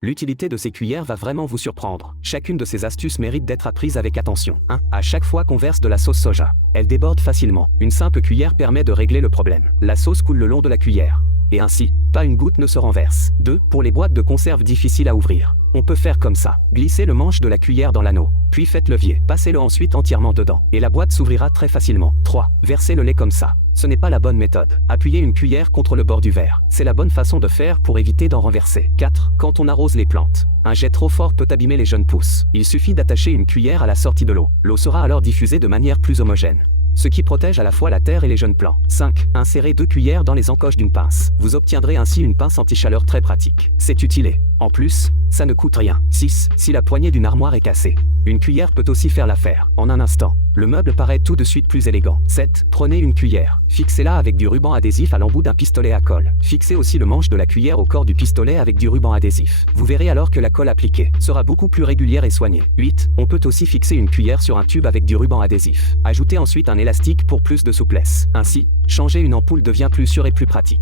L'utilité de ces cuillères va vraiment vous surprendre. Chacune de ces astuces mérite d'être apprise avec attention. 1. À chaque fois qu'on verse de la sauce soja, elle déborde facilement. Une simple cuillère permet de régler le problème. La sauce coule le long de la cuillère. Et ainsi, pas une goutte ne se renverse. 2. Pour les boîtes de conserve difficiles à ouvrir, on peut faire comme ça. Glissez le manche de la cuillère dans l'anneau, puis faites levier. Passez-le ensuite entièrement dedans, et la boîte s'ouvrira très facilement. 3. Versez le lait comme ça. Ce n'est pas la bonne méthode. Appuyez une cuillère contre le bord du verre. C'est la bonne façon de faire pour éviter d'en renverser. 4. Quand on arrose les plantes, un jet trop fort peut abîmer les jeunes pousses. Il suffit d'attacher une cuillère à la sortie de l'eau. L'eau sera alors diffusée de manière plus homogène, ce qui protège à la fois la terre et les jeunes plants. 5. Insérez 2 cuillères dans les encoches d'une pince. Vous obtiendrez ainsi une pince anti-chaleur très pratique. C'est utile. En plus, ça ne coûte rien. 6. Si la poignée d'une armoire est cassée, une cuillère peut aussi faire l'affaire. En un instant, le meuble paraît tout de suite plus élégant. 7. Prenez une cuillère. Fixez-la avec du ruban adhésif à l'embout d'un pistolet à colle. Fixez aussi le manche de la cuillère au corps du pistolet avec du ruban adhésif. Vous verrez alors que la colle appliquée sera beaucoup plus régulière et soignée. 8. On peut aussi fixer une cuillère sur un tube avec du ruban adhésif. Ajoutez ensuite un élastique pour plus de souplesse. Ainsi, changer une ampoule devient plus sûr et plus pratique.